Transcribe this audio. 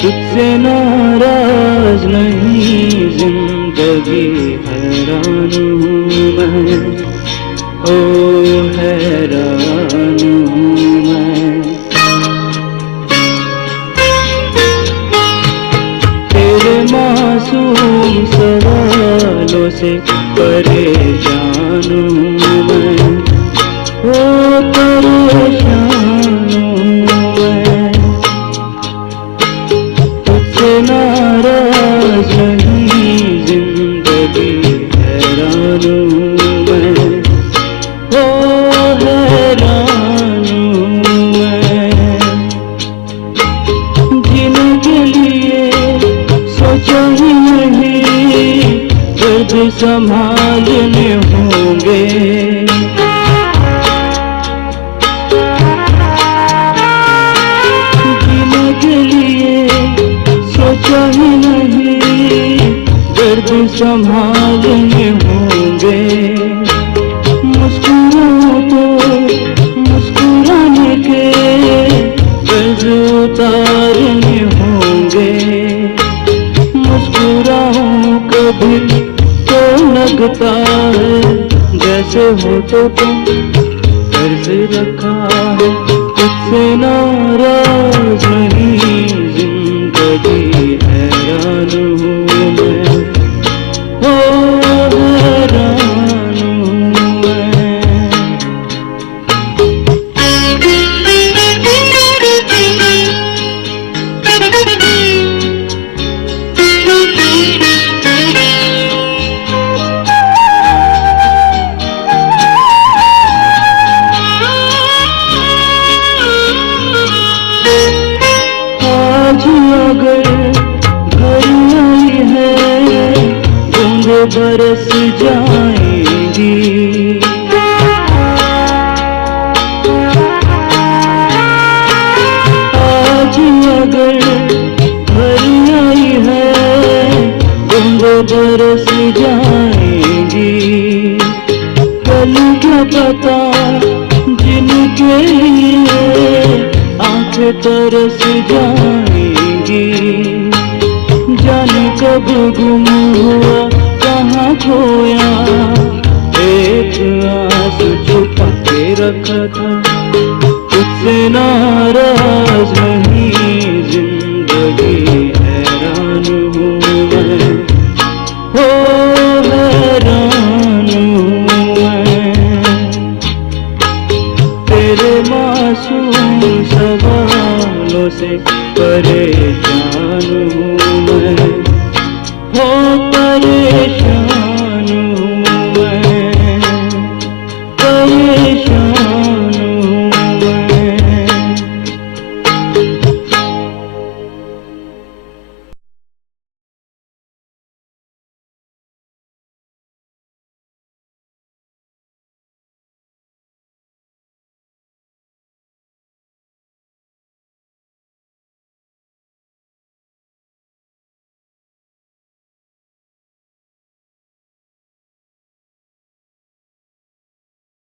तुझसे नाराज नहीं, जिंदगी हैरान हूँ मैं, ओ हैरान हूँ मैं। तेरे मासूम सवालों से परेशान हूँ मैं, ओ परेशान हूँ मैं। तुझसे नाराज नहीं, जिंदगी हैरान हूँ मैं, ओ हैरान हूँ मैं। जीने के लिए सोचा ही नहीं, दर्द संभालने होंगे। जीने के लिए सोचा ही नहीं, दर्द संभालने होंगे। मुस्कुराऊं तो मुस्कुराने के कर्ज उतारने होंगे। मुस्कुराऊं कभी तो लगता है जैसे हो तो तुम कर्ज रखा है। तुझसे नाराज नहीं, जिंदगी हैरान हूँ मैं, ओ हैरान हूँ मैं। आज अगर घर आई है, गंगे बरस जाएंगी। आज अगर घर आई है, गंगे बरस जाएंगी। कल क्या पता जिनके लिए आंखें तरस जाएंगी। जाने कब गुम हुआ, कहाँ खोया, एक आंसू छुपा के रखा था।